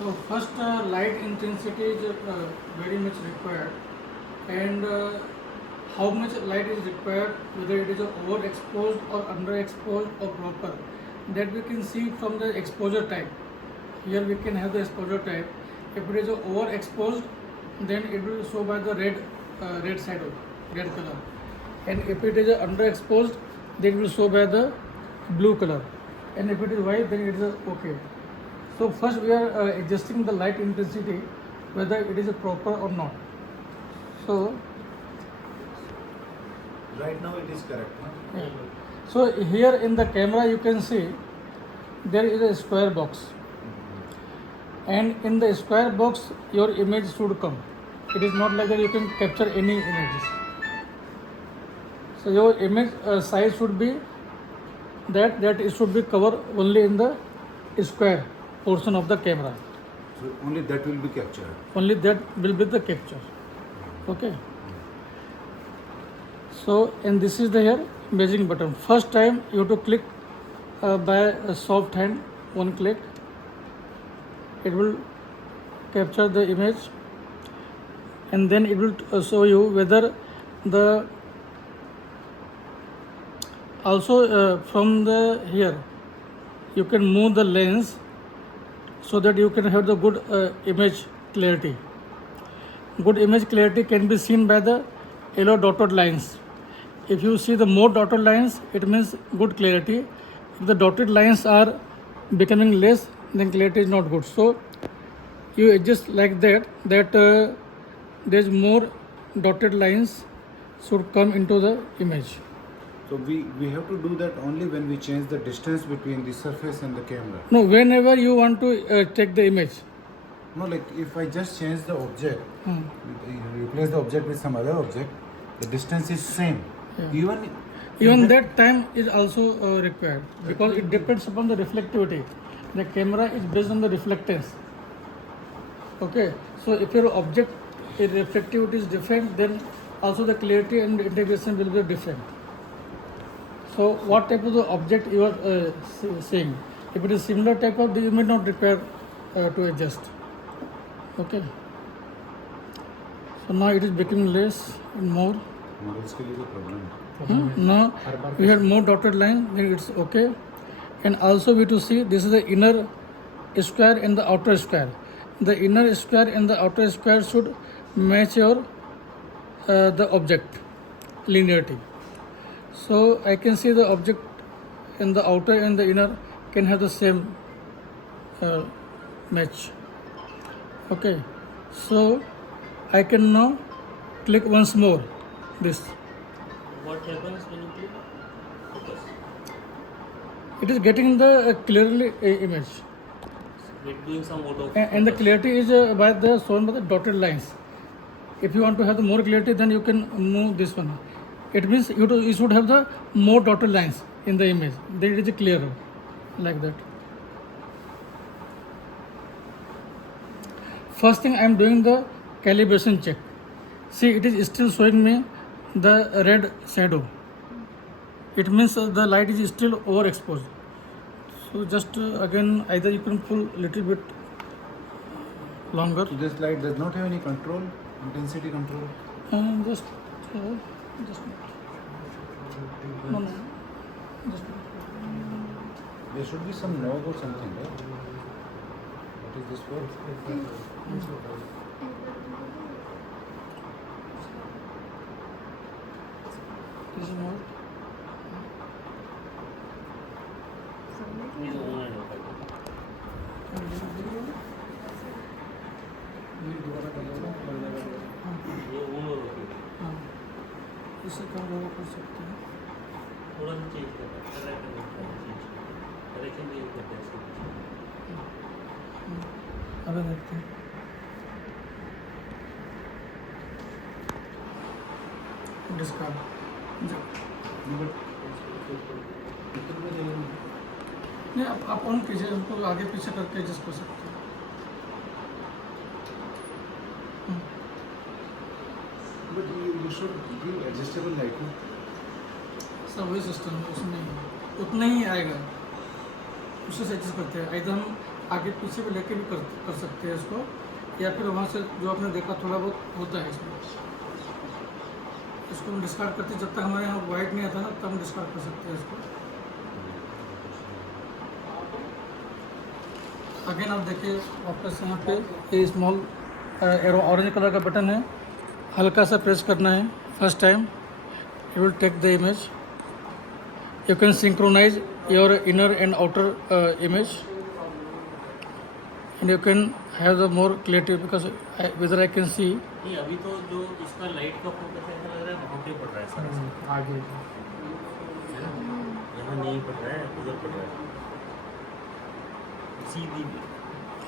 So first light intensity is very much required, and how much light is required, whether it is overexposed or underexposed or proper, that we can see from the exposure type. Here we can have the exposure type. If it is overexposed, then it will show by the red shadow, red color, and if it is underexposed, then it will show by the blue color, and if it is white, then it is okay. So first we are adjusting the light intensity, whether it is proper or not. So Right now it is correct. Huh? yeah. So here in the camera you can see there is a square box, and in the square box your image should come. It is not like that you can capture any images. So your image size should be that it should be covered only in the square portion of the camera. So only that will be captured. Only that will be the capture. Okay. So and this is the here imaging button. First time you have to click by a soft hand, one click. It will capture the image, and then it will show you whether the also from the here you can move the lens so that you can have the good image clarity. Good image clarity can be seen by the yellow dotted lines. If you see the more dotted lines, it means good clarity. If the dotted lines are becoming less, then clarity is not good. So you adjust like that there is more dotted lines should come into the image. So we have to do that only when we change the distance between the surface and the camera. No, whenever you want to take the image. No, like if I just change the object, replace the object with some other object, the distance is same. Yeah. Even that time is also required, because it depends upon the reflectivity. The camera is based on the reflectance. Okay, so if your object reflectivity is different, then also the clarity and integration will be different. So what type of the object you are seeing? If it is similar type of, you may not require to adjust. Okay. So now it is becoming less and more. Models के लिए कोई problem है? Now we have more dotted line, then it's okay. And also we to see this is the inner square and the outer square. The inner square and the outer square should match your the object linearity. So I can see the object in the outer and the inner can have the same match. Okay, so I can now click once more this. What happens when you click focus? It is getting the clearly image, Like doing some auto. and the clarity is by the shown by the dotted lines. If you want to have the more clarity, then you can move this one. It means you should have the more dotted lines in the image. Then it is clearer, like that. First thing I am doing the calibration check. See, it is still showing me the red shadow. It means the light is still overexposed. So just again, either you can pull little bit longer. So this light does not have any control, intensity control. Just no, just There should be some knob or something, right? What is this for? this is more. Is on and off. ये on और off है। हाँ, इससे कम लोग कर सकते हैं. थोड़ा सा चेंज करना है, डायरेक्शन चेंज करते हैं इसके पीछे। अभी देखते हैं. डिस्कार्ड. नहीं, आप ऑन कीजिए, उसको आगे पीछे करके एडजस्ट कर सकते हैं. But you should give adjustable light. सब वही सिस्टम है, उसमें उतना ही आएगा, उससे एडजस्ट करते हैं. इधर हम आगे पीछे भी लेके भी कर सकते हैं इसको, या फिर वहाँ से जो आपने देखा थोड़ा बहुत होता है इसमें, इसको हम डिस्कार्ड करते हैं। जब तक हमारे यहाँ वाइट नहीं आता ना तब हम डिस्कार्ड कर सकते हैं इसको। अगेन आप देखिए वापस यहाँ पे ये स्मॉल एरो ऑरेंज कलर का बटन है, हल्का सा प्रेस करना है first time, you will take the image. You can synchronise your inner and outer image and you can have the more clarity because whether I can see. नहीं अभी तो जो इसका लाइट का फोकस है ऐसा लग रहा है वहाँ पे पड़ रहा है सारा, आगे है ना? यहाँ नहीं पड़ रहा है, उधर पड़ रहा है सीधी।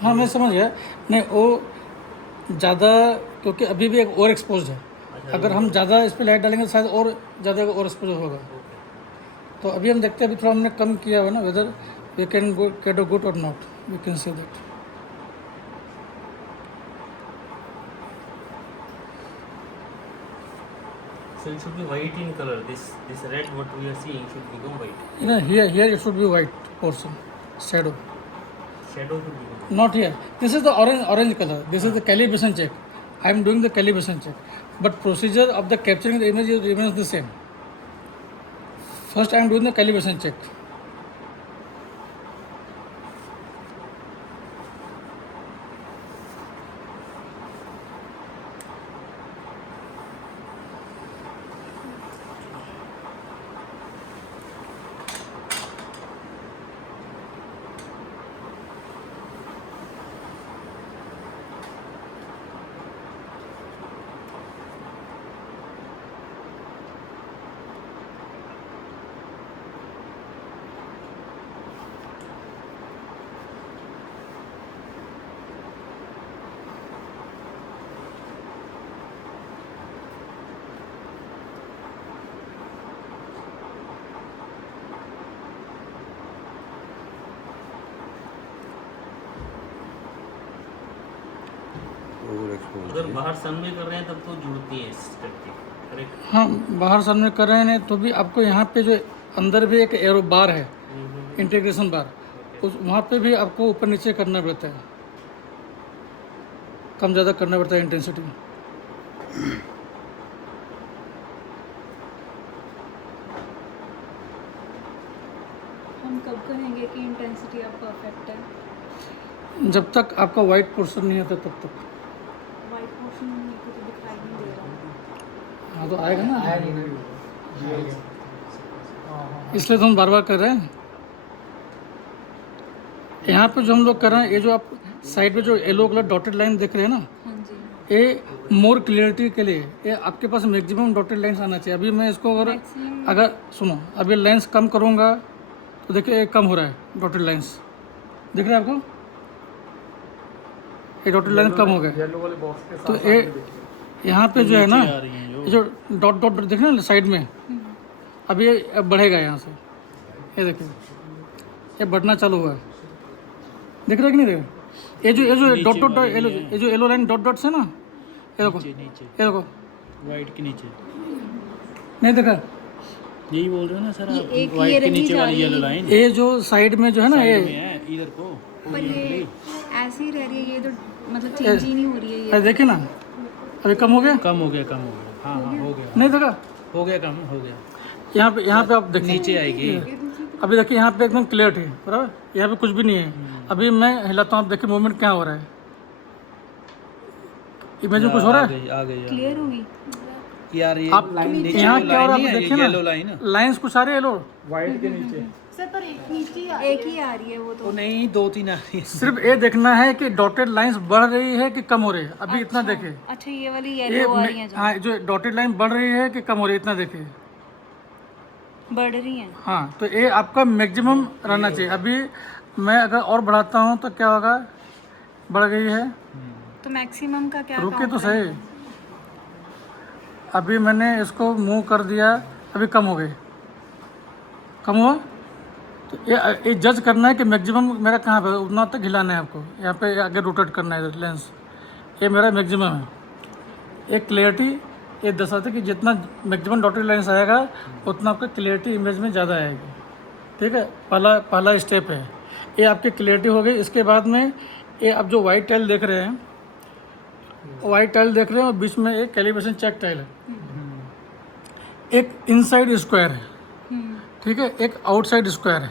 हाँ मैं समझ गया। नहीं वो ज़्यादा क्योंकि अभी भी एक ओवर एक्सपोज है, अगर हम ज़्यादा इस पर लाइट डालेंगे तो शायद और ज़्यादा ओवर एक्सपोज होगा। तो अभी हम देखते हैं, अभी थोड़ा हमने कम किया हुआ ना, whether we can get a good और not, we can see that. So it should be white in color. This red what we are seeing should become white. You know, here it should be white portion, shadow. Shadow should become. Not here. This is the orange color. This is the calibration check. I am doing the calibration check. But procedure of the capturing the image remains the same. First I am doing the calibration check. अगर बाहर सन में कर रहे हैं तब तो जुड़ती है इस करके, करेक्ट? हाँ बाहर सामने कर रहे हैं तो भी आपको यहाँ पे जो अंदर भी एक एरो बार है, इंटीग्रेशन बार, उस वहाँ पे भी आपको ऊपर नीचे करना पड़ता है, कम ज़्यादा करना पड़ता है इंटेंसिटी। हम कब कहेंगे कि इंटेंसिटी अब परफेक्ट है? जब तक आपका वाइट पोर्शन नहीं आता तब तक। वाइट पोर्शन मेरे को तो दिखाई नहीं दे रहा। हाँ तो आएगा ना, इसलिए तो हम बार बार कर रहे हैं। यहाँ पे जो हम लोग कर रहे हैं, ये जो आप साइड में जो येलो कलर डॉटेड लाइन देख रहे हैं ना, हाँ जी। ये मोर क्लियरिटी के लिए, ये आपके पास मैक्सिमम डॉटेड लाइन्स आना चाहिए। अभी मैं इसको अगर सुनो, अभी लेंस कम करूँगा तो देखिए ये कम हो रहा है, डॉटेड लाइन्स दिख रहा है आपको, ये डॉटेड लाइन कम हो गए। तो ये यहाँ पे जो है ना, ये जो डॉट डॉट दिख रहा है ना साइड में, अभी ये बढ़ेगा यहाँ से, ये देखिए ये बढ़ना चालू हुआ है, दिख रहा है कि नहीं दिख रहा? ये जो डॉट डॉट ये जो येलो लाइन डॉट डॉट्स है ना, ये देखो, ये देखो वाइट के नीचे नहीं देखा, यही बोल रहे हो ना सर ये आप, एक ये वाइट के रही नीचे जा वाली रही येलो है। लाइन ये जो साइड में जो है ना, साइड ये में है इधर को। पर ये ऐसे ही रह रही है, ये तो मतलब चेंज ही नहीं हो रही है ये। देखिए ना, अभी कम हो गया, कम हो गया, कम हो गया, हाँ हाँ हो गया, नहीं देखा, हो गया, कम हो गया, यहाँ पे आप देखिए नीचे आएगी। अभी देखिए यहाँ पे एकदम क्लियर है, बराबर, यहाँ पे कुछ भी नहीं है। अभी मैं हिलाता हूँ, आप देखिए मूवमेंट क्या हो रहा है, इमेज में कुछ हो रहा है, आ गई क्लियर होगी। यार ये आप नीचे यहाँ जो क्या हो रहा है लाइन आप है, देखिए ये येलो ना, लाइन है। लाइंस कुछ आ रही है येलो, सर पर एक ही आ रही है वो तो। वो नहीं, दो तीन आ रही है। सिर्फ ये देखना है कि डॉटेड लाइंस बढ़ रही है कि कम हो रही है। अभी इतना देखे, अच्छा ये वाली ये येलो आ रही है जो हाँ जो डॉटेड लाइन बढ़ रही है कि कम हो रही है, इतना देखिए। बढ़ रही है। हाँ तो ये आपका मैक्सिमम रहना चाहिए। अभी मैं अगर और बढ़ाता हूँ तो क्या होगा, बढ़ गई है, तो मैक्सिमम का क्या रुके count तो करें? सही। अभी मैंने इसको मूव कर दिया, अभी कम हो गई, कम हुआ। तो ये जज करना है कि मैक्सिमम मेरा कहाँ पे, उतना तक हिलाना है आपको, यहाँ पे आगे रोटेट करना है लेंस, ये मेरा मैक्सिमम है। एक क्लियरिटी ये दर्शाते कि जितना मैक्सिमम डॉटेड लाइन्स आएगा उतना आपका क्लियरिटी इमेज में ज़्यादा आएगी। ठीक है, पहला स्टेप है। ये आपकी क्लियरिटी हो गई। इसके बाद में ये आप जो वाइट टाइल देख रहे हैं, वाइट टाइल देख रहे हैं और बीच में एक कैलिब्रेशन चेक टाइल है। एक इनसाइड स्क्वायर है, ठीक है, एक आउटसाइड स्क्वायर है,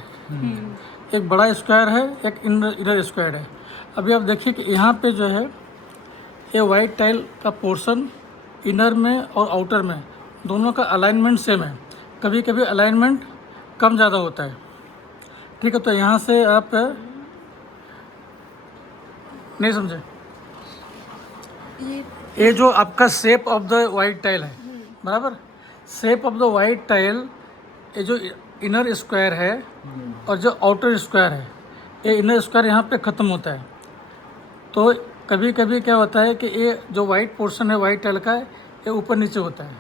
एक बड़ा स्क्वायर है, एक इनर स्क्वायर है। अभी आप देखिए कि यहाँ पे जो है ये वाइट टाइल का पोर्शन इनर में और आउटर में दोनों का अलाइनमेंट सेम है। कभी कभी अलाइनमेंट कम ज़्यादा होता है, ठीक है। तो यहाँ से आप नहीं समझे, ये जो आपका shape of the white tile है, बराबर, shape of the white tile, ये जो इनर स्क्वायर है और जो आउटर स्क्वायर है, ये इनर स्क्वायर यहाँ पे ख़त्म होता है। तो कभी कभी क्या होता है कि ये जो वाइट पोर्शन है वाइट टाइल का, ये ऊपर नीचे होता है।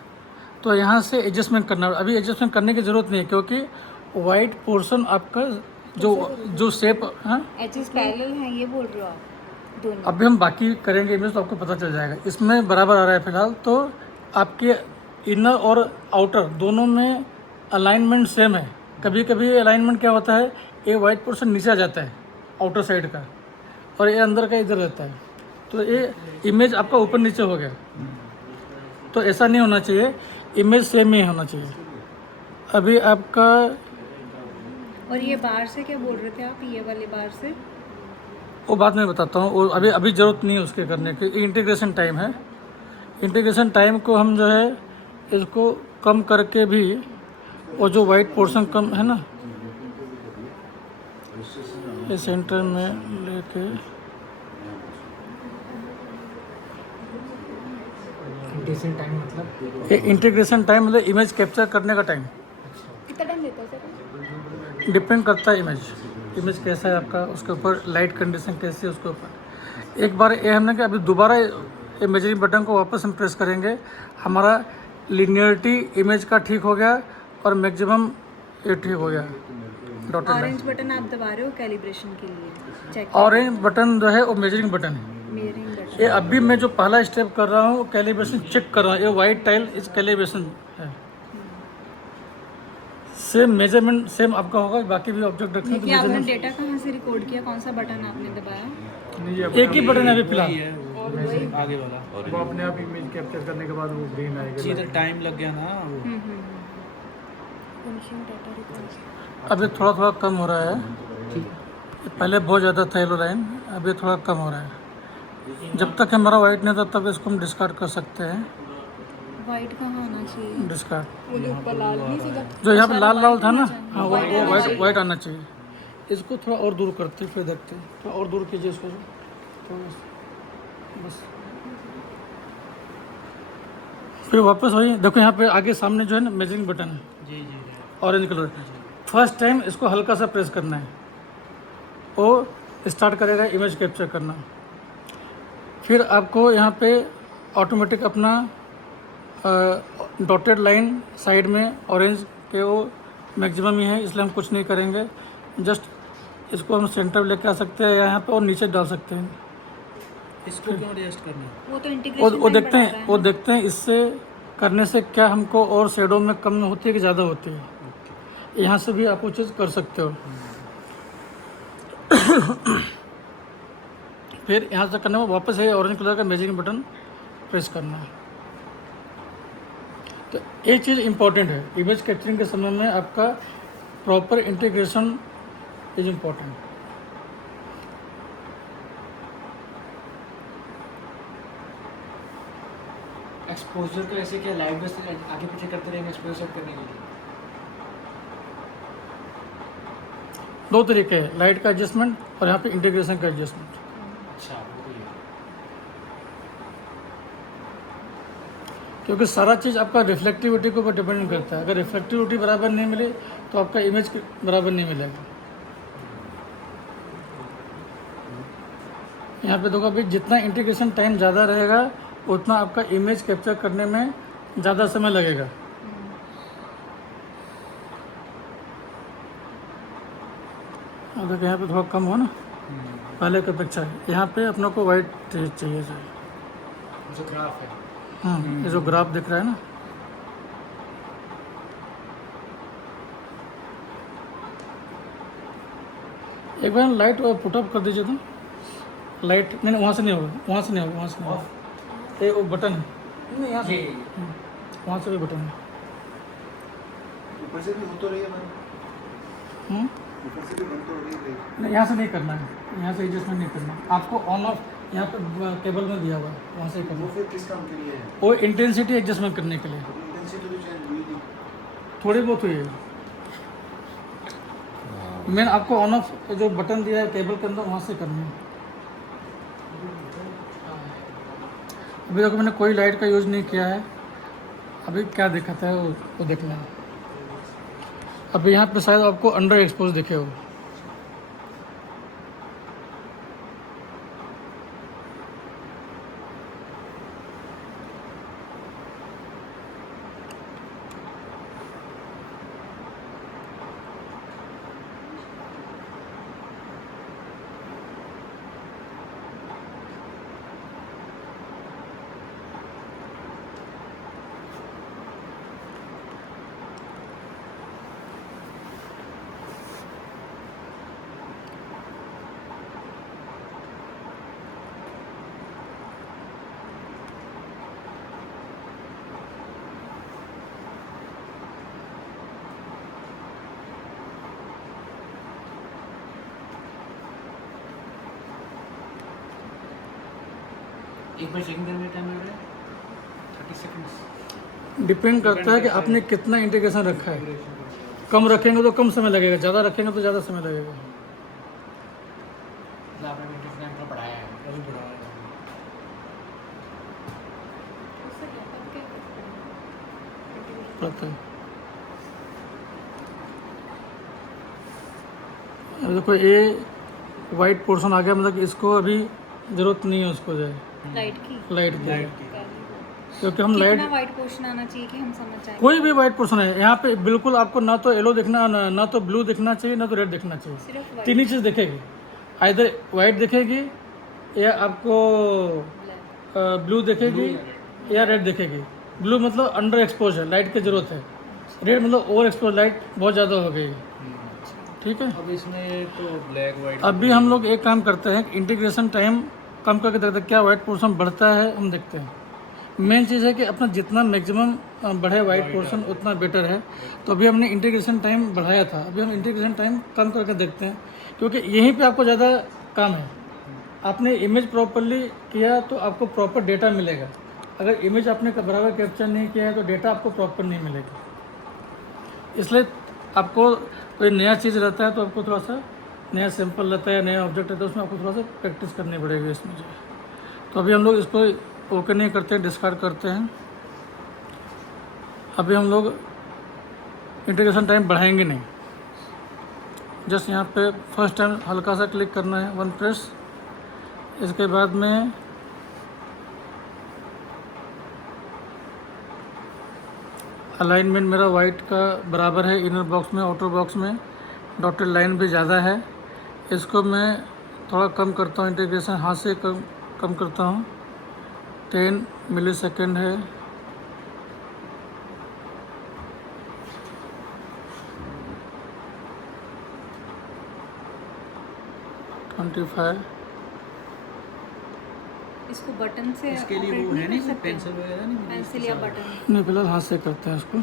तो यहाँ से एडजस्टमेंट करना, अभी एडजस्टमेंट करने की ज़रूरत नहीं है क्योंकि वाइट पोर्शन आपका जो शेप, हाँ एजेस पैरेलल हैं, ये बोल रहे हो आप दोनों? अभी हम बाकी करेंगे इमेज तो आपको पता चल जाएगा। इसमें बराबर आ रहा है फिलहाल। तो आपके इनर और आउटर दोनों में अलाइनमेंट सेम है। कभी कभी अलाइनमेंट क्या होता है, ये वाइट पोर्शन नीचे आ जाता है आउटर साइड का और ये अंदर का इधर रहता है, तो ये इमेज आपका ऊपर नीचे हो गया। तो ऐसा नहीं होना चाहिए, इमेज सेम ही होना चाहिए। अभी आपका और ये बार से क्या बोल रहे थे आप, ये वाले बार से? वो बाद में बताता हूँ, वो अभी ज़रूरत नहीं है उसके करने की। इंटीग्रेशन टाइम है, इंटीग्रेशन टाइम को हम जो है इसको कम करके भी, वो जो वाइट पोर्शन कम है ना, ये सेंटर में लेके इंटीग्रेशन टाइम मतलब ये इंटीग्रेशन टाइम मतलब इमेज कैप्चर करने का टाइम। कितना टाइम देता है सर? डिपेंड करता है इमेज कैसा है आपका, उसके ऊपर लाइट कंडीशन कैसी है उसके ऊपर। एक बार ये हमने कि अभी दोबारा ये मेजरिंग बटन को वापस हम प्रेस करेंगे, हमारा लिनियरिटी इमेज का ठीक हो गया और मैक्सिमम ये ठीक हो गया। डॉटेड लाइन, ऑरेंज बटन आप दबा रहे हो कैलिब्रेशन के लिए, चेक ऑरेंज बटन जो है वो मेजरिंग बटन है। Measuring button. ये अभी मैं जो पहला स्टेप कर रहा हूँ कैलिब्रेशन चेक कर रहा हूँ, ये वाइट टाइल इस कैलिब्रेशन है। सेम मेजरमेंट सेम आपका होगा, बाकी भी ऑब्जेक्ट रखें तो ये आपने measurement- डेटा कहाँ से रिकॉर्ड किया, कौन सा बटन आपने दबाया? एक ही बटन है अभी फिलहाल। आगे वाला वो अपने आप इमेज कैप्चर करने के बाद वो ग्रीन आएगा। सीधा टाइम लग गया ना वो। Data record. अभी थोड़ा थोड़ा कम हो रहा है, पहले बहुत ज़्यादा था येलो लाइन, अभी थोड़ा कम हो रहा है। जब तक हमारा वाइट नहीं था तब इसको हम डिस्कार्ड कर सकते हैं। वाइट कहाँ आना चाहिए? डिस्कार्ड वो जो ऊपर लाल नहीं सीधा? जो यहाँ पे लाल लाल था ना, हाँ वो वाइट आना चाहिए। इसको थोड़ा और दूर करते फिर देखते हैं, थोड़ा और दूर कीजिए इसको थोड़ा बस। फिर वापस वही देखो, यहाँ पे आगे सामने जो है ना मेजरिंग बटन है जी जी जी। Orange colour. फर्स्ट टाइम इसको हल्का सा प्रेस करना है, वो स्टार्ट करेगा इमेज कैप्चर करना। फिर आपको यहाँ पे ऑटोमेटिक अपना डॉटेड लाइन साइड में ऑरेंज के वो मैक्सिमम ही है, इसलिए हम कुछ नहीं करेंगे। जस्ट इसको हम सेंटर लेके आ सकते हैं यहाँ पे और नीचे डाल सकते हैं। इसको क्यों एडजस्ट करना है? वो तो इंटीग्रेशन वो देखते हैं, वो देखते हैं इससे करने से क्या हमको और शेडो में कम होती है कि ज़्यादा होती है। यहाँ से भी आप वो चीज़ कर सकते हो। फिर यहाँ से करने में वापस है ऑरेंज कलर का मेजरिंग बटन प्रेस करना है। तो ये चीज़ इम्पॉर्टेंट है इमेज कैप्चरिंग के समय में, आपका proper integration is important. Exposure को ऐसे क्या लाइट बस आगे पीछे करते रहेंगे एक्सपोजर करने के लिए? दो तरीके हैं, लाइट का एडजस्टमेंट और यहाँ पे इंटीग्रेशन का एडजस्टमेंट। अच्छा वो तो ये। क्योंकि सारा चीज़ आपका रिफ्लेक्टिविटी के ऊपर डिपेंड करता है। अगर रिफ्लेक्टिविटी बराबर नहीं मिली तो आपका इमेज बराबर नहीं मिलेगा। यहाँ पे देखो अभी जितना इंटीग्रेशन टाइम ज़्यादा रहेगा उतना आपका इमेज कैप्चर करने में ज़्यादा समय लगेगा। अब देखो यहाँ पे थोड़ा कम हो ना पहले की अपेक्षा। यहाँ पे अपने को वाइट चाहिए। जो ग्राफ है ये जो ग्राफ दिख रहा है ना, एक बार लाइट पुट अप कर दीजिए तो लाइट नहीं वहाँ से नहीं होगा, वहाँ से नहीं होगा, वहाँ से नहीं होगा। ये वो बटन है नहीं यहाँ से वहाँ से भी बटन है। ऊपर से भी हो तो रही है मैम, हम्म? ऊपर से भी बंद तो हो रही है। नहीं यहाँ से नहीं करना है, यहाँ से एडजस्टमेंट नहीं करना है। आपको ऑन ऑफ यहाँ पे केबल में दिया हुआ है, वहाँ से ही करना वो है। फिर किस काम के लिए है? वो इंटेंसिटी एडजस्टमेंट करने के लिए इंटेंसिटी तो चेंज हुई नहीं। थोड़ी बहुत हुई है। मेन आपको ऑन ऑफ जो बटन दिया है केबल के अंदर, वहाँ से करनी है। अभी तक मैंने कोई लाइट का यूज़ नहीं किया है। अभी क्या दिखाता है वो देखना है। अभी यहाँ पे शायद आपको अंडर एक्सपोज दिखे हो। एक बार चेकिंग करने में टाइम लग रहा है 30 सेकंड्स। डिपेंड करता है कि आपने कितना इंटीग्रेशन रखा है। कम रखेंगे तो कम समय लगेगा, ज़्यादा रखेंगे तो ज़्यादा समय लगेगा। मतलब आपने मेंटेनेंस टाइम को बढ़ाया है। अभी बढ़ा है। पता है। अब देखो ये वाइट पोर्शन आ गया, मतलब कि इसको अभी ज़रूरत नहीं है उसको जो है लाइट की लाइट की, लाइट की क्योंकि हम कितना लाइट वाइट पोर्शन आना चाहिए कि हम समझ जाएं? कोई भी वाइट पोर्शन है यहाँ पे बिल्कुल आपको ना तो येलो दिखना, ना तो ब्लू दिखना चाहिए, ना तो रेड दिखना चाहिए। सिर्फ वाइट तीन ही चीज़ दिखेगी, आइदर वाइट दिखेगी या आपको ब्लू दिखेगी या रेड दिखेगी। ब्लू मतलब अंडर एक्सपोज है, लाइट की ज़रूरत है। रेड मतलब ओवर एक्सपोज, लाइट बहुत ज़्यादा हो गई। ठीक है। अब इसमें तो ब्लैक वाइट अभी हम लोग एक काम करते हैं, इंटीग्रेशन टाइम कम करके देखते हैं क्या वाइट पोर्शन बढ़ता है, हम देखते हैं। मेन चीज़ है कि अपना जितना मैक्सिमम बढ़े वाइट पोर्शन उतना बेटर है। तो अभी हमने इंटीग्रेशन टाइम बढ़ाया था, अभी हम इंटीग्रेशन टाइम कम करके देखते हैं, क्योंकि यहीं पे आपको ज़्यादा काम है। आपने इमेज प्रॉपरली किया तो आपको प्रॉपर डेटा मिलेगा। अगर इमेज आपने बराबर कैप्चर नहीं किया है तो डेटा आपको प्रॉपर नहीं मिलेगा। इसलिए आपको कोई नया चीज़ रहता है तो आपको थोड़ा सा नया सैंपल रहता है, नया ऑब्जेक्ट रहता है, उसमें आपको थोड़ा सा प्रैक्टिस करनी पड़ेगी इसमें जो है। तो अभी हम लोग इसको ओके नहीं करते हैं, डिस्कार्ड करते हैं। अभी हम लोग इंटीग्रेशन टाइम बढ़ाएंगे नहीं। जस्ट यहाँ पे फर्स्ट टाइम हल्का सा क्लिक करना है, वन प्रेस। इसके बाद में अलाइनमेंट मेरा वाइट का बराबर है, इनर बॉक्स में, आउटर बॉक्स में डॉटेड लाइन भी ज़्यादा है। इसको मैं थोड़ा कम करता हूँ, इंटीग्रेशन हाथ से कम करता हूँ। 10 मिलीसेकंड है। इसको बटन से इसके लिए operate वो है नहीं कर सकते? पेंसिल वगैरह नहीं मिली? पेंसिल या बटन? नहीं, फिलहाल हाथ से करते हैं इसको।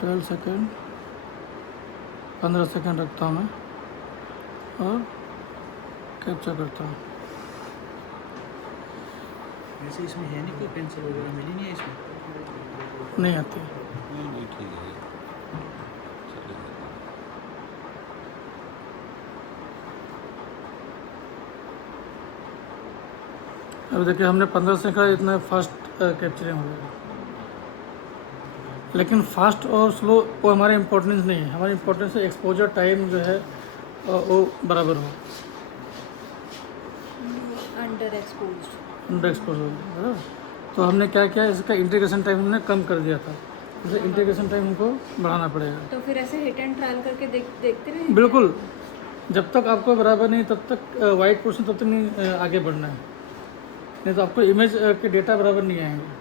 12 सेकंड, 15 सेकंड रखता हूँ मैं और कैप्चर करता हूँ। वैसे इसमें है नहीं कोई पेंसिल वगैरह मिली नहीं है इसमें? नहीं आती। अब देखिए हमने 15 सेकंड इतना फास्ट कैप्चरिंग हो गया। लेकिन फास्ट और स्लो वो हमारा इम्पोर्टेंस नहीं है। हमारी इम्पोर्टेंस है एक्सपोजर टाइम जो है वो बराबर हो, अंडर एक्सपोज्ड। अंडर एक्सपोज हो, बराबर। तो हमने क्या किया, इसका इंटीग्रेशन टाइम हमने कम कर दिया था, इसे इंटीग्रेशन टाइम हमको बढ़ाना पड़ेगा। तो फिर ऐसे हिट एंड ट्रायल करके देखते रहे? बिल्कुल, जब तक आपको बराबर नहीं तब तक वाइट पोर्शन तब तक नहीं आगे बढ़ना है, नहीं तो आपको इमेज के डेटा बराबर नहीं आएंगे।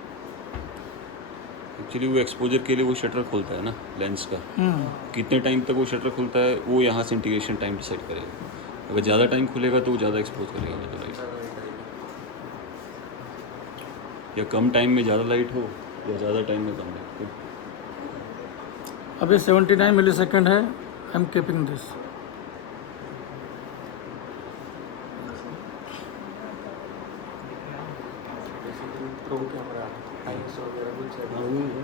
एक्चुअली वो एक्सपोजर के लिए वो शटर खोलता है ना लेंस का, कितने टाइम तक वो शटर खुलता है वो यहाँ से इंटीग्रेशन टाइम डिसाइड करेगा। अगर ज़्यादा टाइम खुलेगा तो वो ज़्यादा एक्सपोज करेगा ज़्यादा लाइट, या कम टाइम में ज़्यादा लाइट हो या ज़्यादा टाइम में कम लाइट हो। अभी 79 मिलीसेकंड है, I am keeping this. Pro camera ISO वगैरह कुछ है हाँ वो है,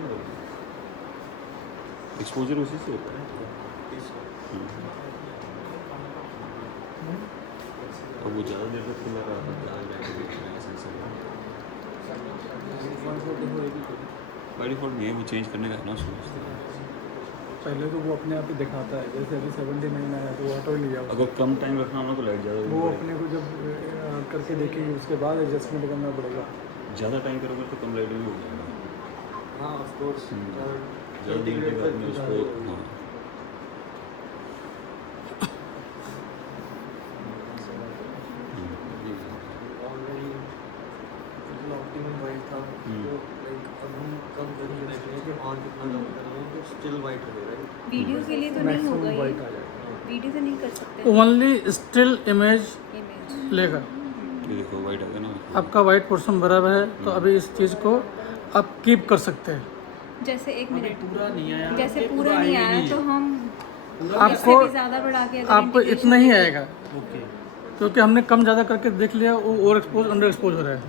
एक्सपोजर उसी से होता है। और वो ज़्यादा देर तक खुला रहा था, ज़्यादा लाइट दिख रहा है ऐसे बाई डिफॉल्ट नहीं है, वो चेंज करने का है ना उसको। पहले तो वो अपने आप ही दिखाता है, जैसे अभी 79 आया तो वो ऑटो ही लिया। अगर कम टाइम रखना होना तो लाइट ज़्यादा वो अपने को जब करके देखेगी उसके बाद एडजस्टमेंट करना पड़ेगा। ज़्यादा टाइम करोगे तो कम लाइट भी हो जाएगा। हाँ ऑफ कोर्स ज़्यादा देर तक आपने उसको हाँ ऑलरेडी ऑप्टिमम वाइट था तो लाइक अब हम कम करके देख रहे हैं कि और कितना कम कर रहे हैं तो स्टिल वाइट हो जाएगा। वीडियो के लिए तो नहीं होगा मैक्सिमम वाइट ये, आ जाएगा। वीडियो तो नहीं कर सकते ओनली स्टिल इमेज इमेज। लेगा। ये देखो वाइट आ गया ना। आपका वाइट पोर्शन बराबर है, तो अभी इस चीज़ को आप कीप कर सकते हैं। जैसे एक मिनट, पूरा नहीं आया, जैसे ये पूरा नहीं आया तो हम आपको इससे भी ज़्यादा बढ़ा के अगर आपको integration इतना ही देखें- आएगा, ओके। क्योंकि हमने कम ज़्यादा करके देख लिया, वो ओवर एक्सपोज अंडर एक्सपोज हो रहा है।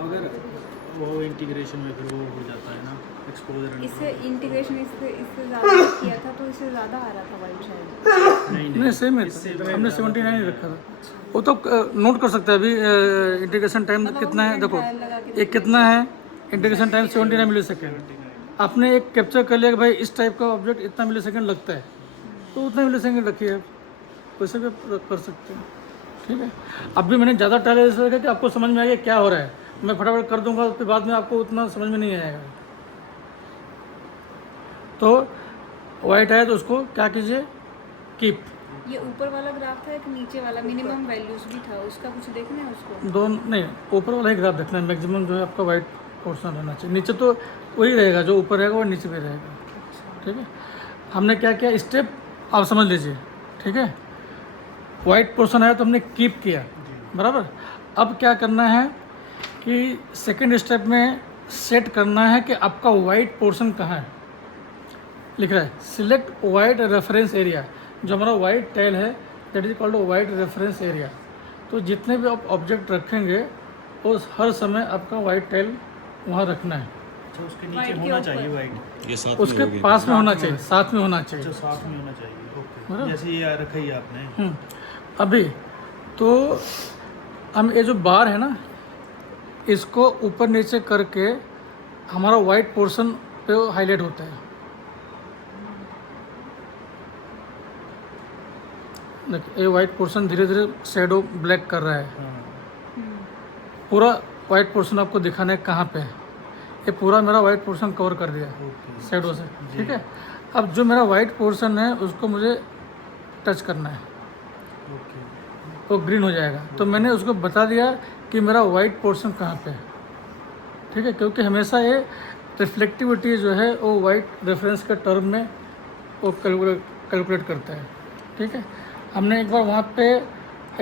अगर वो इंटीग्रेशन में फिर वो हो जाता है ना एक्सपोजर। इससे इंटीग्रेशन इससे ज़्यादा किया था तो इससे ज़्यादा आ रहा था वाइट शायद। नहीं सेम है, हमने 79 ही रखा था। वो तो नोट कर सकते हैं अभी इंटीग्रेशन टाइम कितना है। देखो ये कितना है, इंटीग्रेशन टाइम 79 मिलीसेकंड। आपने एक कैप्चर कर लिया कि भाई इस टाइप का ऑब्जेक्ट इतना मिलीसेकंड लगता है, तो उतना मिलीसेकंड रखिए आप, वैसे भी कर सकते हैं। ठीक है, अब भी मैंने ज़्यादा टाइल ऐसा रखा कि आपको समझ में आएगा क्या हो रहा है। मैं फटाफट कर दूंगा, फिर बाद में आपको उतना समझ में नहीं आएगा। तो वाइट है तो उसको क्या कीजिए, कीप। ये ऊपर वाला ग्राफ था, एक नीचे वाला मिनिमम वैल्यूज भी था, उसका कुछ देखना है उसको। दोनों नहीं, ऊपर वाला ही ग्राफ देखना है। मैक्सिमम जो है आपका वाइट पोर्शन रहना चाहिए, नीचे तो वही रहेगा, जो ऊपर रहेगा वो नीचे भी रहेगा। ठीक है, हमने क्या किया स्टेप आप समझ लीजिए। ठीक है, वाइट पोर्शन आया तो हमने कीप किया, बराबर। अब क्या करना है कि सेकंड स्टेप में सेट करना है कि आपका वाइट पोर्शन कहाँ है। लिख रहा है सिलेक्ट वाइट रेफरेंस एरिया। जो हमारा वाइट टाइल है that is called white reference area. तो जितने भी आप ऑब्जेक्ट रखेंगे उस हर समय आपका वाइट टाइल वहाँ रखना है, अच्छा उसके नीचे White के होना ऊपर। चाहिए वाइट। ये साथ में उसके होगी। पास में होना चाहिए, साथ में होना चाहिए। अच्छा साथ में होना चाहिए, बराबर। ओके। जैसे ये रखा ही आपने। अभी तो हम ये जो बार है ना, इसको ऊपर नीचे करके हमारा वाइट पोर्शन पे हाईलाइट होता है। देखिए ये वाइट पोर्शन धीरे धीरे शेडो ब्लैक कर रहा है। हाँ पूरा वाइट पोर्शन आपको दिखाना है कहाँ पे है। ये पूरा मेरा वाइट पोर्शन कवर कर दिया ओके। शेडो से। ठीक है, अब जो मेरा वाइट पोर्शन है उसको मुझे टच करना है, ओके। वो ग्रीन हो जाएगा। तो मैंने उसको बता दिया कि मेरा वाइट पोर्शन कहाँ पे है। ठीक है, क्योंकि हमेशा ये रिफ्लेक्टिविटी जो है वो वाइट रेफरेंस के टर्म में वो कैलकुलेट करता है। ठीक है, हमने एक बार वहाँ पे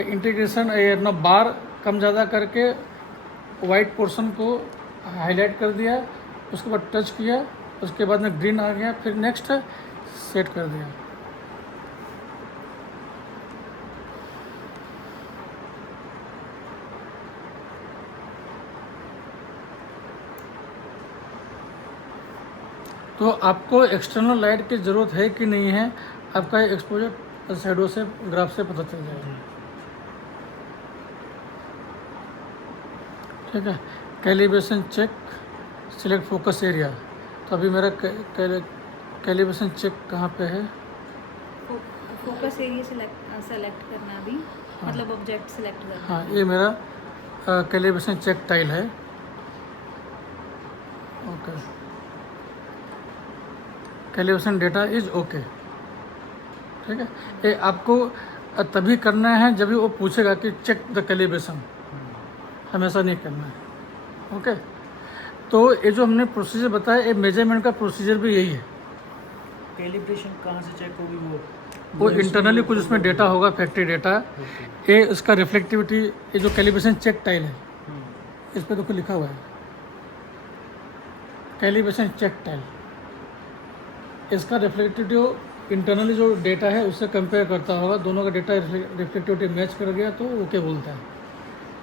इंटीग्रेशन अपना बार कम ज़्यादा करके वाइट पोर्शन को हाईलाइट कर दिया, उसके बाद टच किया, उसके बाद में ग्रीन आ गया, फिर नेक्स्ट सेट कर दिया। तो आपको एक्सटर्नल लाइट की ज़रूरत है कि नहीं है, आपका एक्सपोजर शैडो से ग्राफ से पता चल जाएगा। ठीक है, calibration check, select focus area. तो अभी मेरा कैलिब्रेशन चेक कहाँ पे है? फोकस एरिया सेलेक्ट करना अभी, मतलब ऑब्जेक्ट सेलेक्ट करना। हाँ, ये मेरा कैलिब्रेशन चेक टाइल है। Okay, calibration data is okay. ठीक है, ये आपको तभी करना है जब भी वो पूछेगा कि चेक द कैलिब्रेशन, हमेशा नहीं करना है। ओके, तो ये जो हमने प्रोसीजर बताया, ये मेजरमेंट का प्रोसीजर भी यही है। कैलिब्रेशन कहाँ से चेक होगी वो इंटरनली कुछ उसमें डेटा होगा, फैक्ट्री डेटा। ये उसका रिफ्लेक्टिविटी, ये जो कैलिब्रेशन चेक टाइल है, इस पर तो लिखा हुआ है कैलिब्रेशन चेक टाइल। इसका रिफ्लेक्टिविटी इंटरनली जो डेटा है उससे कंपेयर करता होगा, दोनों का डेटा रिफ्लेक्टिविटी मैच कर गया तो ओके बोलता है।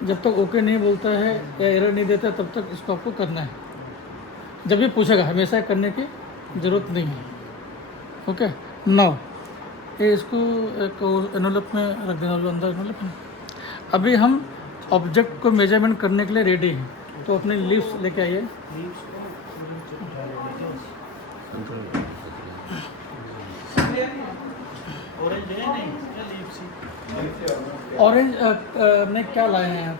जब तक ओके नहीं बोलता है या एरर नहीं देता तब तक इसको आपको करना है। जब भी पूछेगा हमेशा करने की ज़रूरत नहीं है। ओके, नाउ ये इसको एक एनवलप में रख देना, जो अंदर एनवलप है। अभी हम ऑब्जेक्ट को मेजरमेंट करने के लिए रेडी हैं, तो अपने लीव्स लेके आइए। ऑरेंज है नहीं या लीव्स ही? ऑरेंज में क्या लाए हैं आप?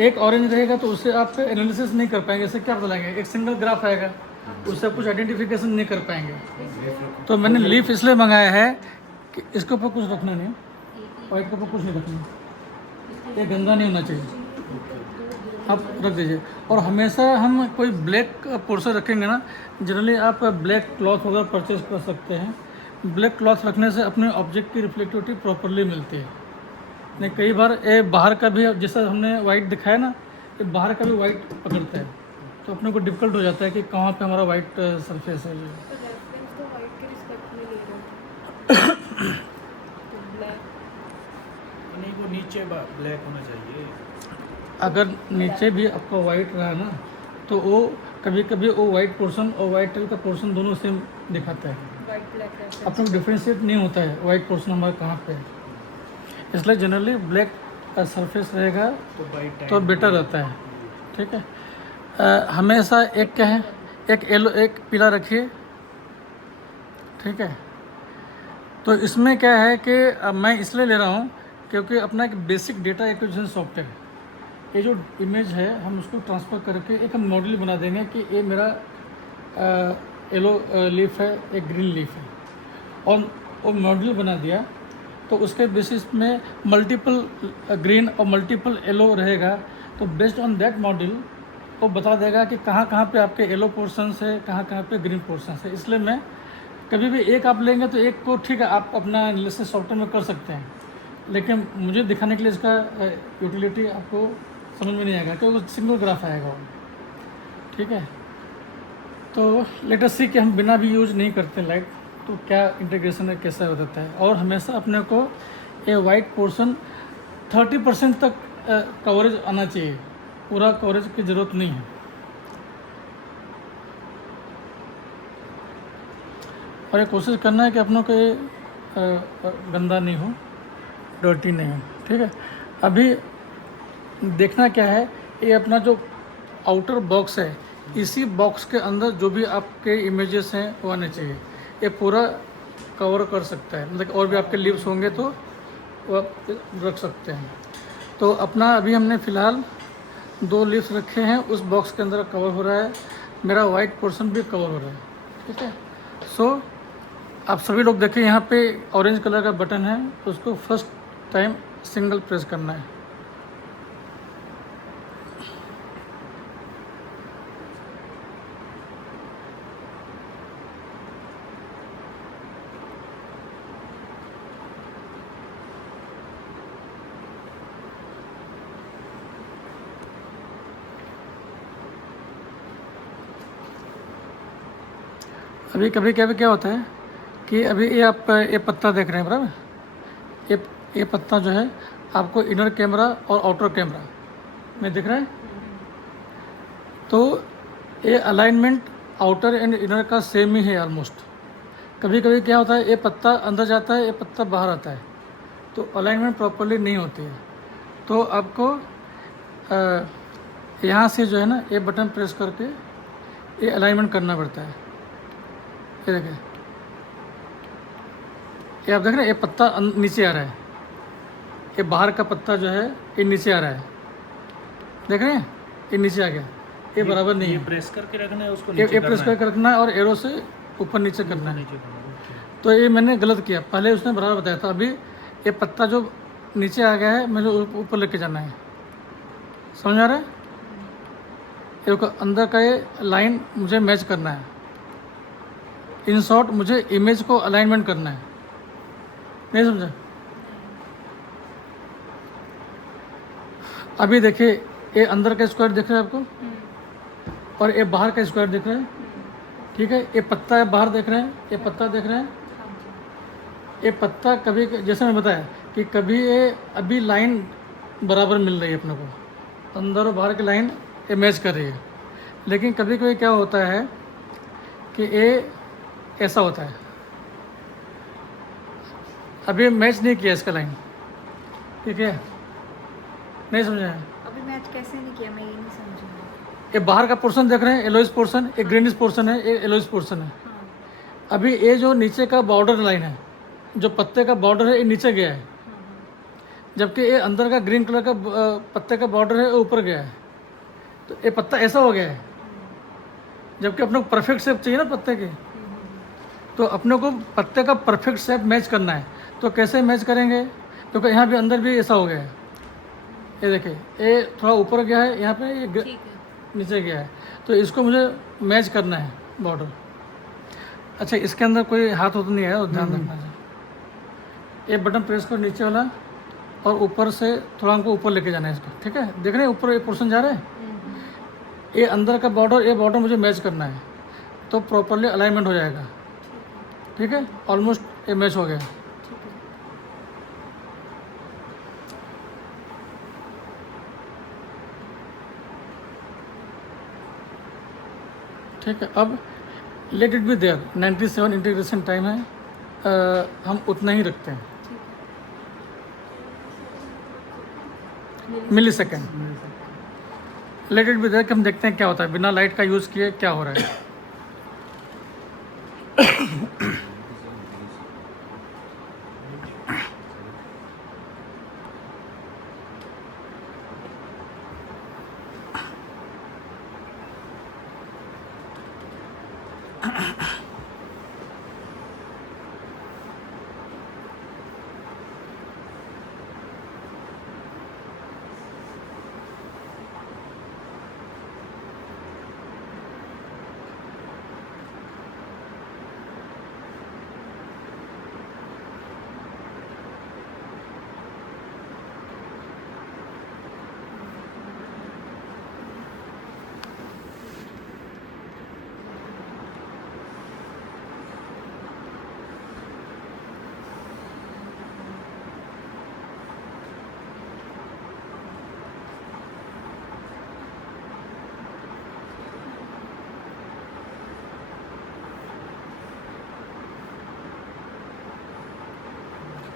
एक ऑरेंज रहेगा तो उससे आप एनालिसिस नहीं कर पाएंगे। इससे क्या पता लगेगा? एक सिंगल ग्राफ आएगा, उससे कुछ आइडेंटिफिकेशन नहीं कर पाएंगे। तो मैंने लीफ इसलिए मंगाया है कि इसके ऊपर कुछ रखना नहीं, वाइट के ऊपर कुछ नहीं रखना, ये गंदा नहीं होना चाहिए, आप रख दीजिए। और हमेशा हम कोई ब्लैक पोर्शन रखेंगे ना, जनरली आप ब्लैक क्लॉथ वगैरह परचेज कर सकते हैं। ब्लैक क्लॉथ रखने से अपने ऑब्जेक्ट की रिफ्लेक्टिविटी प्रॉपरली मिलती है। नहीं, कई बार ये बाहर का भी, जैसा हमने वाइट दिखाया ना, ये बाहर का भी वाइट पकड़ता है, तो अपने को डिफ़िकल्ट हो जाता है कि कहाँ पे हमारा वाइट सरफेस है। तो रेफरेंस तो वाइट के रिस्पेक्ट में ले रहे थे, तो ब्लैक नहीं, वो नीचे ब्लैक होना चाहिए। अगर नीचे भी आपका वाइट रहा ना, तो वो कभी कभी वो वाइट पोर्शन और वाइट टेल का पोर्शन दोनों सेम दिखाता है। वाइट ब्लैक रेफरेंस अपने को डिफ्रेंशिएट नहीं होता है वाइट पोर्शन हमारा कहाँ पे है। इसलिए जनरली ब्लैक सरफेस रहेगा तो वाइट तो बेटर रहता है। ठीक है, हमेशा एक क्या है, एक येलो एक पीला रखिए। ठीक है, तो इसमें क्या है कि मैं इसलिए ले रहा हूँ क्योंकि अपना एक बेसिक डेटा एक्विजिशन सॉफ्टवेयर, ये जो इमेज है हम उसको ट्रांसफ़र करके एक हम मॉडल बना देंगे कि ये मेरा येलो लीफ है, एक ग्रीन लीफ है, और वो मॉडल बना दिया तो उसके बेसिस में मल्टीपल ग्रीन और मल्टीपल येलो रहेगा। तो बेस्ड ऑन दैट मॉडल वो बता देगा कि कहाँ कहाँ पे आपके येलो पोर्शंस है, कहाँ कहाँ पे ग्रीन पोर्शंस है। इसलिए मैं कभी भी एक आप लेंगे तो एक को ठीक है आप अपना एनालिसिस सॉफ्टवेयर में कर सकते हैं, लेकिन मुझे दिखाने के लिए इसका यूटिलिटी आपको समझ में नहीं आएगा क्योंकि सिंगल ग्राफ आएगा वो। ठीक है, तो लेट अस सी कि हम बिना भी यूज़ नहीं करते लाइट, तो क्या इंटीग्रेशन है, कैसा हो जाता है। और हमेशा अपने को ये वाइट पोर्शन 30% तक कवरेज आना चाहिए, पूरा कवरेज की ज़रूरत नहीं है। और ये कोशिश करना है कि अपनों को ये गंदा नहीं हो, डर्टी नहीं हो। ठीक है, अभी देखना क्या है, ये अपना जो आउटर बॉक्स है, इसी बॉक्स के अंदर जो भी आपके इमेजेस हैं वो आने चाहिए। ये पूरा कवर कर सकता है, मतलब और भी आपके लीव्स होंगे तो वो आप रख सकते हैं। तो अपना अभी हमने फ़िलहाल 2 लीव्स रखे हैं, उस बॉक्स के अंदर कवर हो रहा है, मेरा वाइट पोर्शन भी कवर हो रहा है। ठीक है, सो आप सभी लोग देखें, यहाँ पे ऑरेंज कलर का बटन है, उसको फर्स्ट टाइम सिंगल प्रेस करना है। अभी कभी कभी क्या होता है कि अभी ये आप ये पत्ता देख रहे हैं बराबर, ये पत्ता जो है आपको इनर कैमरा और आउटर कैमरा में दिख रहा है। तो ये अलाइनमेंट आउटर एंड इनर का सेम ही है ऑलमोस्ट। कभी कभी क्या होता है, ये पत्ता अंदर जाता है, ये पत्ता बाहर आता है, तो अलाइनमेंट प्रॉपरली नहीं होती है। तो आपको यहाँ से जो है ना, ये बटन प्रेस करके ये अलाइनमेंट करना पड़ता है। ये देखें, ये आप देख रहे हैं, ये पत्ता नीचे आ रहा है, ये बाहर का पत्ता जो है ये नीचे आ रहा है, देख रहे हैं, ये नीचे आ गया, ये बराबर नहीं है। प्रेस करके रखना है उसको, ये प्रेस करके रखना है और एरो से ऊपर नीचे करना है। नीचे करना है। तो ये मैंने गलत किया, पहले उसने बराबर बताया था। अभी ये पत्ता जो नीचे आ गया है, मुझे ऊपर लेके जाना है, समझ आ रहा है? ये देखो अंदर का ये लाइन मुझे मैच करना है। इन शॉर्ट मुझे इमेज को अलाइनमेंट करना है। नहीं समझा? अभी देखिए ये अंदर का स्क्वायर दिख रहा है आपको और ये बाहर का स्क्वायर दिख रहा है, ठीक है। ये पत्ता है बाहर देख रहे हैं, ये पत्ता देख रहे हैं। ये पत्ता कभी जैसे मैं बताया कि कभी ये अभी लाइन बराबर मिल रही है अपने को, अंदर और बाहर की लाइन ये मैच कर रही है। लेकिन कभी कभी क्या होता है कि ये ऐसा होता है, अभी मैच नहीं किया इसका लाइन, ठीक है। नहीं समझा है? अभी मैच कैसे नहीं किया, मैं ये नहीं समझी। ये बाहर का पोर्शन देख रहे हैं, येलोइश पोर्शन, एक ग्रीनिश पोर्शन है, एक येलोइश पोर्शन है। हाँ अभी ये जो नीचे का बॉर्डर लाइन है, जो पत्ते का बॉर्डर है, ये नीचे गया है, जबकि ये अंदर का ग्रीन कलर का पत्ते का बॉर्डर है, वो ऊपर गया है। तो ये पत्ता ऐसा हो गया है, जबकि अपने को परफेक्ट शेप चाहिए ना पत्ते की। तो अपने को पत्ते का परफेक्ट शेप मैच करना है। तो कैसे मैच करेंगे? क्योंकि यहाँ भी अंदर भी ऐसा हो गया है, ये देखिए ये थोड़ा ऊपर गया है, यहाँ पे ये ठीक है। नीचे गया है। तो इसको मुझे मैच करना है बॉर्डर। अच्छा, इसके अंदर कोई हाथ तो नहीं है, ध्यान रखना चाहिए। ये बटन प्रेस करो नीचे वाला और ऊपर से थोड़ा हमको ऊपर लेके जाना है इसको, ठीक है। देख रहे हैं ऊपर ये पोर्शन जा रहा है, ये अंदर का बॉर्डर, ये बॉर्डर मुझे मैच करना है, तो प्रॉपरली अलाइनमेंट हो जाएगा, ठीक है। ऑलमोस्ट ये मैच हो गया। ठीक है, अब let it be there. 97 integration time है, हम उतना ही रखते हैं, millisecond. Let it be there कि हम देखते हैं क्या होता है बिना लाइट का यूज़ किए क्या हो रहा है।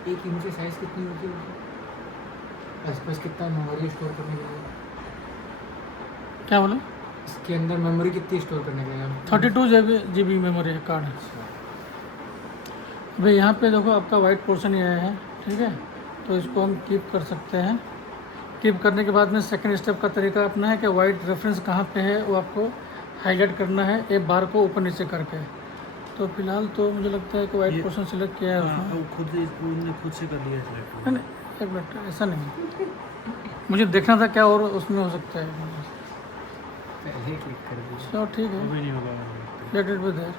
एक इमेज की साइज कितनी होती है? आसपास कितना मेमोरी स्टोर करने के लिए? क्या बोला? इसके अंदर मेमोरी कितनी स्टोर करने के लिए? 32 GB मेमोरी है कार्ड है। भाई यहाँ पे देखो आपका वाइट पोर्शन ये है, ठीक है। तो इसको हम कीप कर सकते हैं। कीप करने के बाद में सेकंड स्टेप का तरीका अपना है कि वाइट रेफरेंस कहाँ पे है वो आपको हाईलाइट करना है, एक बार को ऊपर नीचे करके। तो फिलहाल तो मुझे लगता है कि वाइट पोर्शन सिलेक्ट किया है उसने। खुद से कर लिया सिलेक्ट। नहीं, एक मिनट, ऐसा नहीं, मुझे देखना था क्या और उसमें हो सकता है। पहले क्लिक कर दिया। चलो ठीक है, नहीं होगा। Let it be there.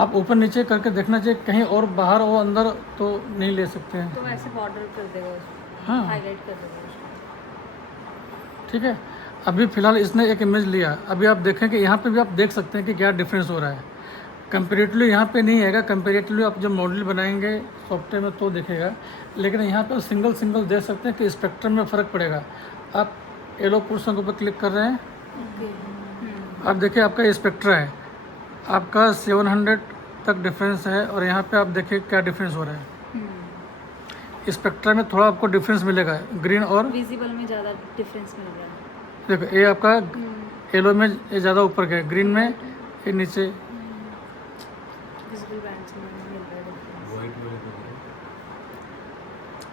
आप ऊपर नीचे करके देखना चाहिए, कहीं और बाहर और अंदर तो नहीं ले सकते हैं। तो वैसे बॉर्डर कर देगा उसको, हाँ। हाईलाइट कर देगा उसको। ठीक है, अभी फ़िलहाल इसने एक इमेज लिया। अभी आप देखें कि यहाँ पे भी आप देख सकते हैं कि क्या डिफरेंस हो रहा है। कंपेरेटिवली यहाँ पे नहीं आएगा, कंपेरेटिवली आप जब मॉडल बनाएंगे सॉफ्टवेयर में तो दिखेगा, लेकिन यहाँ पे सिंगल सिंगल देख सकते हैं कि स्पेक्ट्रम में फ़र्क पड़ेगा। आप येलो पोर्शन के ऊपर क्लिक कर रहे हैं, आप देखिए आपका ये स्पेक्ट्रा है, आपका 700 तक डिफरेंस है, और यहाँ पे आप देखिए क्या डिफरेंस हो रहा है। स्पेक्ट्रा में थोड़ा आपको डिफरेंस मिलेगा, ग्रीन और विजिबल में ज़्यादा डिफरेंस मिल रहा है। देखो ये आपका येलो में ये ज़्यादा ऊपर गया, ग्रीन में ये नीचे। विजिबल बैंड्स में मिल रहा है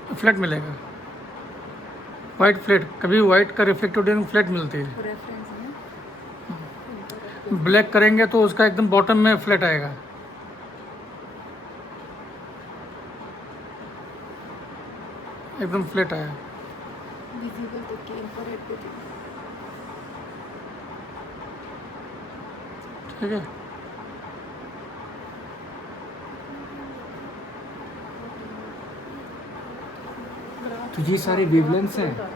डिफरेंस। फ्लैट मिलेगा, वाइट फ्लैट। कभी वाइट का रिफ्लेक्टिव फ्लैट मिलती है। रेफरेंस है। ब्लैक करेंगे तो उसका एकदम बॉटम में फ्लैट आएगा। एकदम फ्लैट आया। विजिबल तो टेम्परेट पे ठीक है। तो ये सारे वेवलेंथ्स हैं